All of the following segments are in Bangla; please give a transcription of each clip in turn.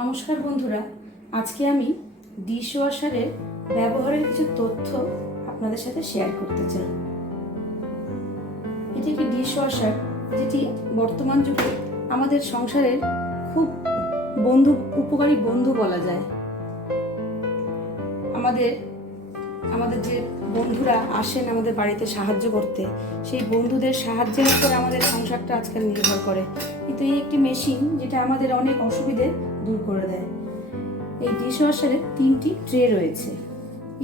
নমস্কার বন্ধুরা, আজকে আমি ডিশওয়াশারের ব্যবহারের কিছু তথ্য আপনাদের সাথে শেয়ার করতে চাই। এটি একটি ডিশওয়াশার যেটি বর্তমান যুগে আমাদের সংসারের খুব উপকারী বন্ধু বলা যায়। আমাদের যে বন্ধুরা আসেন আমাদের বাড়িতে সাহায্য করতে, সেই বন্ধুদের সাহায্যের উপর আমাদের সংসারটা আজকাল নির্ভর করে। কিন্তু এই একটি মেশিন যেটা আমাদের অনেক অসুবিধে দূর করে দেয়। এই ডিশওয়াশারে 3টি ট্রে রয়েছে।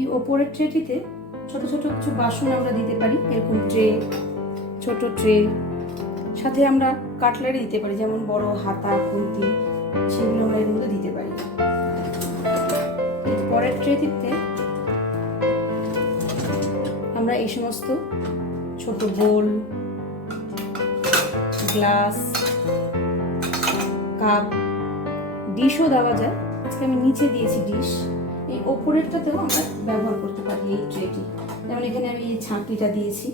এই ওপরের ট্রেটিতে ছোট ছোট কিছু বাসন আমরা দিতে পারি, এরকম ট্রে, ছোট ট্রে, সাথে আমরা কাটলারি দিতে পারি, যেমন বড় হাতা, খুন্তি, সেগুলো আমরা এর মধ্যে দিতে পারি। পরের ট্রেটিতে আমরা এই সমস্ত ছোট বোল, গ্লাস, কাপ, ডিশও দেওয়া যায়। আজকে আমি নিচে দিয়েছি ডিশ। এই ওপরেরটাতেও আমরা ব্যবহার করতে পারি এই ট্রেটি, যেমন এখানে আমি এই ছাঁকনিটা দিয়েছি।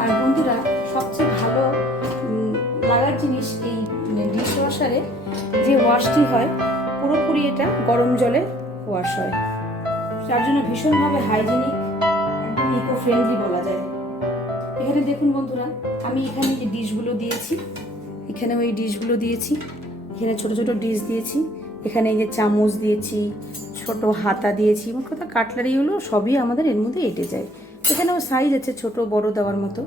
আর বন্ধুরা, সবচেয়ে ভালো লাগার জিনিস এই ডিশওয়াশারে যে ওয়াশটি হয়, পুরোপুরি এটা গরম জলে ওয়াশ হয়, যার জন্য ভীষণভাবে হাইজেনিক, একদম ইকো ফ্রেন্ডলি বলা যায়। এখানে দেখুন বন্ধুরা, আমি এখানে যে ডিশগুলো দিয়েছি, এখানে ওই ডিশগুলো দিয়েছি, এখানে ছোট ছোট ডিশ দিয়েছি, এখানে এই যে চামচ দিয়েছি, ছোট হাতা দিয়েছি, মোট কথা কাটলারিগুলো সবই আমাদের এর মধ্যে এঁটে যায়। এখানেও সাইজ আছে ছোট বড় দেওয়ার মতো।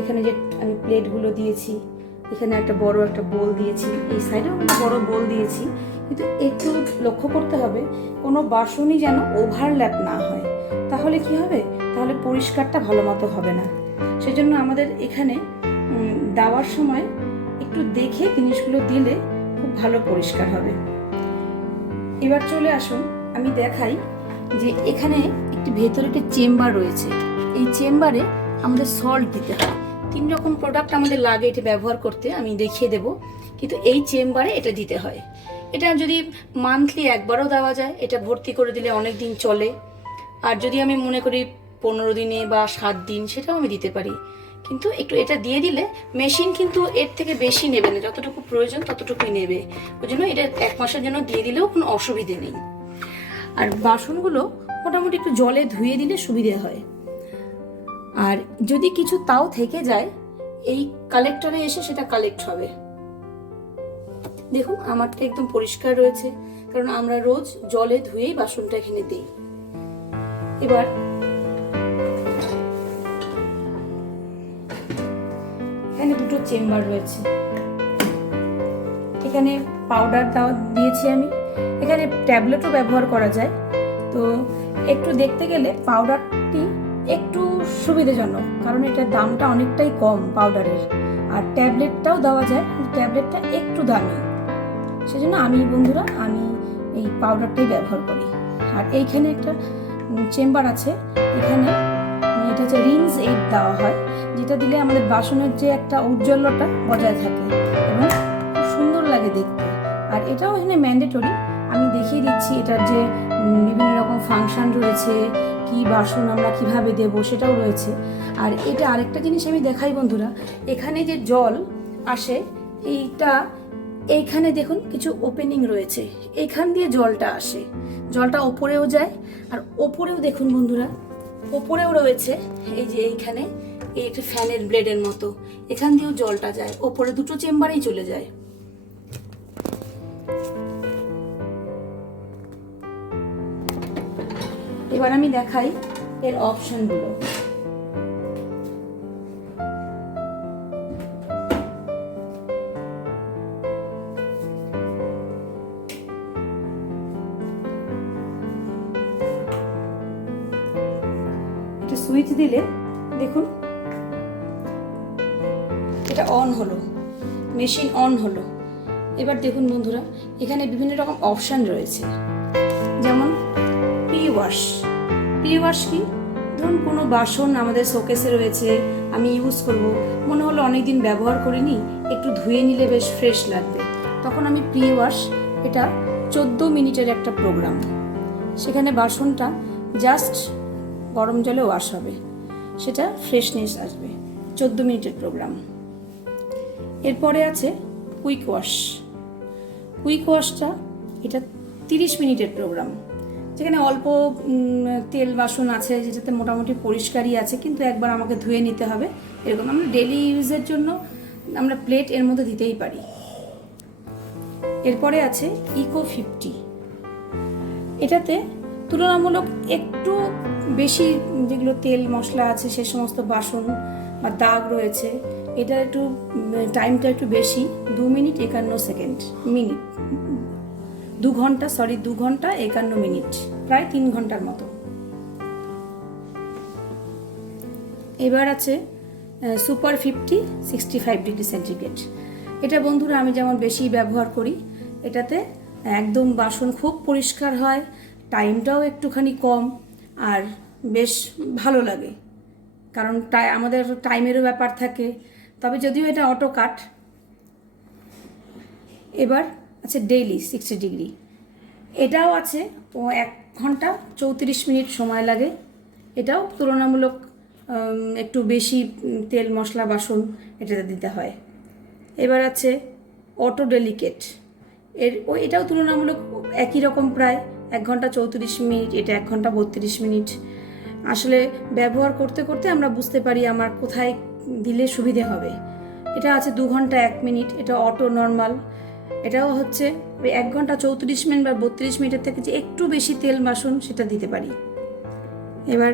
এখানে যে আমি প্লেটগুলো দিয়েছি, এখানে একটা বড় একটা বোল দিয়েছি, এই সাইডেও একটা বড় বোল দিয়েছি। কিন্তু একটু লক্ষ্য করতে হবে কোনো বাসনই যেন ওভারল্যাপ না হয়, তাহলে কি হবে, তাহলে পরিষ্কারটা ভালো মতো হবে না। সেজন্য আমাদের এখানে দেওয়ার সময় একটু দেখে জিনিসগুলো দিলে খুব ভালো পরিষ্কার হবে। এবার চলে আসুন, আমি দেখাই যে এখানে একটি ভেতরে একটি চেম্বার রয়েছে। এই চেম্বারে আমাদের সল্ট দিতে হয়। 3 রকম প্রোডাক্ট আমাদের লাগে এটি ব্যবহার করতে, আমি দেখিয়ে দেব। কিন্তু এই চেম্বারে এটা দিতে হয়। এটা যদি মান্থলি একবারও দেওয়া যায়, এটা ভর্তি করে দিলে অনেক দিন চলে। আর যদি আমি মনে করি 15 দিনে বা 7 দিন, সেটাও আমি দিতে পারি। কিন্তু একটু এটা দিয়ে দিলে মেশিন কিন্তু এর থেকে বেশি নেবে না, যতটুকু প্রয়োজন ততটুকুই নেবে। ওই জন্য এটা 1 মাসের জন্য দিয়ে দিলেও কোনো অসুবিধে নেই। আর বাসনগুলো মোটামুটি একটু জলে ধুয়ে দিলে সুবিধে হয়। আর যদি কিছু তাও থেকে যায়, এই কালেক্টরে এসে সেটা কালেক্ট হবে। দেখুন, আমারটা একদম পরিষ্কার রয়েছে, কারণ আমরা রোজ জলে ধুয়েই বাসনটা এখানে দিই। এবার এখানে 2টো চেম্বার রয়েছে। এখানে পাউডার দিয়েছি আমি। এখানে ট্যাবলেটও ব্যবহার করা যায়। তো একটু দেখতে গেলে পাউডারটি একটু সুবিধাজনক, কারণ এটার দামটা অনেকটাই কম পাউডারের। আর ট্যাবলেটটাও দেওয়া যায়, ট্যাবলেটটা একটু দামি। সেজন্য আমি এই পাউডারটাই ব্যবহার করি। আর এইখানে একটা চেম্বার আছে, এখানে এটা হচ্ছে রিন্স এইড দেওয়া হয়, যেটা দিলে আমাদের বাসনের যে একটা ঔজ্জ্বল্যটা বজায় থাকে এবং খুব সুন্দর লাগে দেখতে। আর এটাও এখানে ম্যান্ডেটরি। আমি দেখিয়ে দিচ্ছি এটার যে বিভিন্ন রকম ফাংশন রয়েছে, কি বাসন আমরা কিভাবে দেব সেটাও রয়েছে। আর এটা আরেকটা জিনিস আমি দেখাই বন্ধুরা, এখানে যে জল আসে, এইখানে দেখুন কিছু ওপেনিং রয়েছে, এইখান দিয়ে জলটা আসে, জলটা ওপরেও যায়। আর ওপরেও দেখুন বন্ধুরা, ওপরেও রয়েছে এই যে এইখানে এই একটা ফ্যানের ব্লেডের মতো, এখান দিয়েও জলটা যায়, ওপরে 2টো চেম্বারেই চলে যায়। এবার আমি দেখাই এর অপশনগুলো। সুইচ দিলে দেখুন এটা অন হলো, মেশিন অন হলো। এবার দেখুন বন্ধুরা, এখানে বিভিন্ন রকম অপশন রয়েছে, যেমন প্রি ওয়াশ কি, ধরুন কোনো বাসন আমাদের শোকেসে রয়েছে, আমি ইউজ করব, মনে হলো অনেকদিন ব্যবহার করিনি, একটু ধুয়ে নিলে বেশ ফ্রেশ লাগবে, তখন আমি প্রি ওয়াশ, এটা 14 মিনিটের একটা প্রোগ্রাম। সেখানে বাসনটা জাস্ট গরম জলে ওয়াশ হবে, সেটা ফ্রেশনেস আসবে, 14 মিনিটের প্রোগ্রাম। এরপরে আছে কুইক ওয়াশ। কুইক ওয়াশটা এটা 30 মিনিটের প্রোগ্রাম, যেখানে অল্প তেল বাসন আছে, যেটাতে মোটামুটি পরিষ্কারই আছে, কিন্তু একবার আমাকে ধুয়ে নিতে হবে। এরকম আমরা ডেলি ইউজের জন্য আমরা প্লেট এর মধ্যে দিতেই পারি। এরপরে আছে ইকো 50। এটাতে তুলনামূলক একটু বেশি যেগুলো তেল মশলা আছে সে সমস্ত বাসন বা দাগ রয়েছে, এটা একটু টাইমটা একটু বেশি, 2 মিনিট 51 সেকেন্ড, 2 ঘন্টা 51 মিনিট, প্রায় 3 ঘন্টার মতো। এবার আছে সুপার 50 65 ডিগ্রি সেন্টিগ্রেড। এটা বন্ধুরা আমি যেমন বেশি ব্যবহার করি, এটাতে একদম বাসন খুব পরিষ্কার হয়, টাইমটাও একটুখানি কম, আর বেশ ভালো লাগে, কারণ আমাদের টাইমেরও ব্যাপার থাকে। তবে যদিও এটা অটো কাট। এবার আছে ডেইলি 60 ডিগ্রি, এটাও আছে 1 ঘন্টা 34 মিনিট সময় লাগে। এটাও তুলনামূলক একটু বেশি তেল মশলা বাসন এটাতে দিতে হয়। এবার আছে অটো ডেলিকেট, এটাও তুলনামূলক একই রকম, প্রায় 1 ঘন্টা 34 মিনিট, এটা 1 ঘন্টা 32 মিনিট। আসলে ব্যবহার করতে করতে আমরা বুঝতে পারি আমার কোথায় দিলে সুবিধে হবে। এটা আছে 2 ঘন্টা 1 মিনিট, এটা অটো নর্মাল। এটাও হচ্ছে ওই 1 ঘন্টা 34 মিনিট বা 32 মিনিটের থেকে যে একটু বেশি তেল বাসন সেটা দিতে পারি। এবার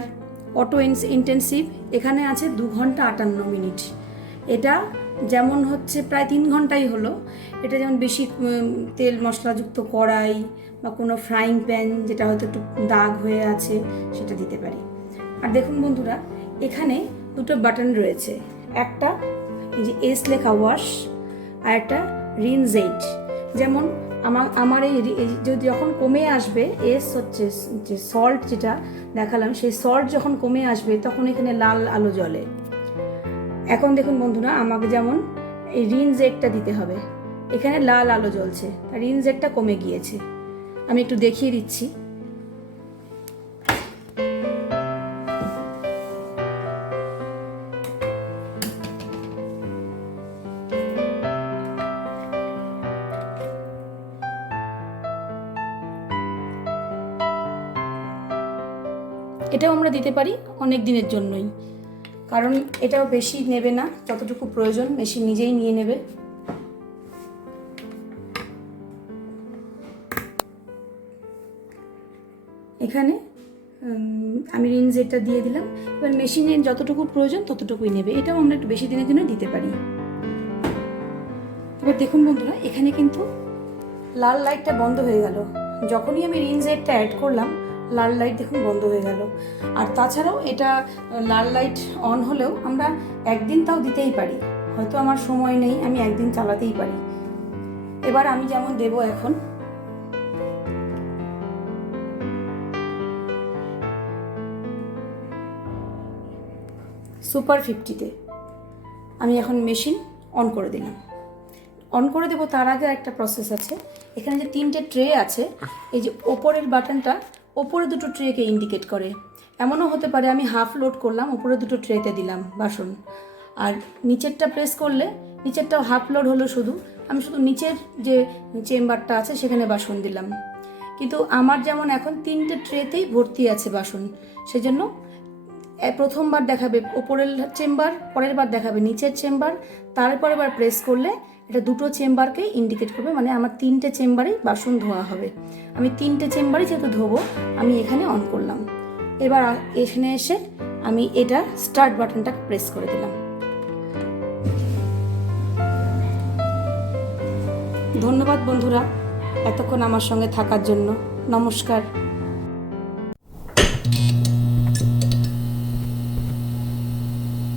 অটো ইন্টেন্সিভ, এখানে আছে 2 ঘন্টা 58 মিনিট। এটা যেমন হচ্ছে প্রায় 3 ঘন্টাই হলো। এটা যেমন বেশি তেল মশলাযুক্ত কড়াই বা কোনো ফ্রাইং প্যান যেটা হয়তো একটু দাগ হয়ে আছে সেটা দিতে পারি। আর দেখুন বন্ধুরা, এখানে 2টো বাটন রয়েছে, একটা এই যে এস লেখা ওয়াশ, আর একটা রিনজেট। যেমন আমার এই যখন কমে আসবে, এস হচ্ছে যে সল্ট যেটা দেখালাম, সেই সল্ট যখন কমে আসবে তখন এখানে লাল আলো জ্বলে। এখন দেখুন বন্ধুরা, আমাকে যেমন এই রিনজেটটা দিতে হবে, এখানে লাল আলো জ্বলছে, রিনজেটটা কমে গিয়েছে। আমি একটু দেখিয়ে দিচ্ছি। এটাও আমরা দিতে পারি অনেক দিনের জন্যই, কারণ এটাও বেশি নেবে না, যতটুকু প্রয়োজন মেশিন নিজেই নিয়ে নেবে। এখানে আমি রিনজেটটা দিয়ে দিলাম। এবার মেশিনের যতটুকু প্রয়োজন ততটুকুই নেবে, এটাও আমরা একটু বেশি দিনের জন্য দিতে পারি। এবার দেখুন বন্ধুরা, এখানে কিন্তু লাল লাইটটা বন্ধ হয়ে গেল। যখনই আমি রিনজেটটা অ্যাড করলাম, লাল লাইট দেখুন বন্ধ হয়ে গেল। আর তাছাড়াও এটা লাল লাইট অন হলেও আমরা একদিন তাও দিতেই পারি, হয়তো আমার সময় নেই, আমি একদিন চালাতেই পারি। এবার আমি যেমন দেব এখন, সুপার 50-তে আমি এখন মেশিন অন করে দিলাম। অন করে দেবো তার আগে একটা প্রসেস আছে। এখানে যে 3টে ট্রে আছে, এই যে ওপরের বাটনটা ওপরে 2টো ট্রেকে ইন্ডিকেট করে। এমনও হতে পারে আমি হাফ লোড করলাম, ওপরে 2টো ট্রেতে দিলাম বাসন, আর নিচেরটা প্রেস করলে নিচেরটাও হাফ লোড হলো, শুধু আমি শুধু নিচের যে চেম্বারটা আছে সেখানে বাসন দিলাম। কিন্তু আমার যেমন এখন 3টে ট্রেতেই ভর্তি আছে বাসন, সেজন্য প্রথমবার দেখাবে ওপরের চেম্বার, পরের বার দেখাবে নিচের চেম্বার, তারপরে বার প্রেস করলে এটা 2টো চেম্বারকে ইন্ডিকেট করবে, মানে আমার 3টে চেম্বারেই বাসন ধোয়া হবে। আমি 3টে চেম্বারই যেহেতু ধোবো, আমি এখানে অন করলাম। এবার এখানে এসে আমি এটা স্টার্ট বাটনটা প্রেস করে দিলাম। ধন্যবাদ বন্ধুরা এতক্ষণ আমার সঙ্গে থাকার জন্য। নমস্কার।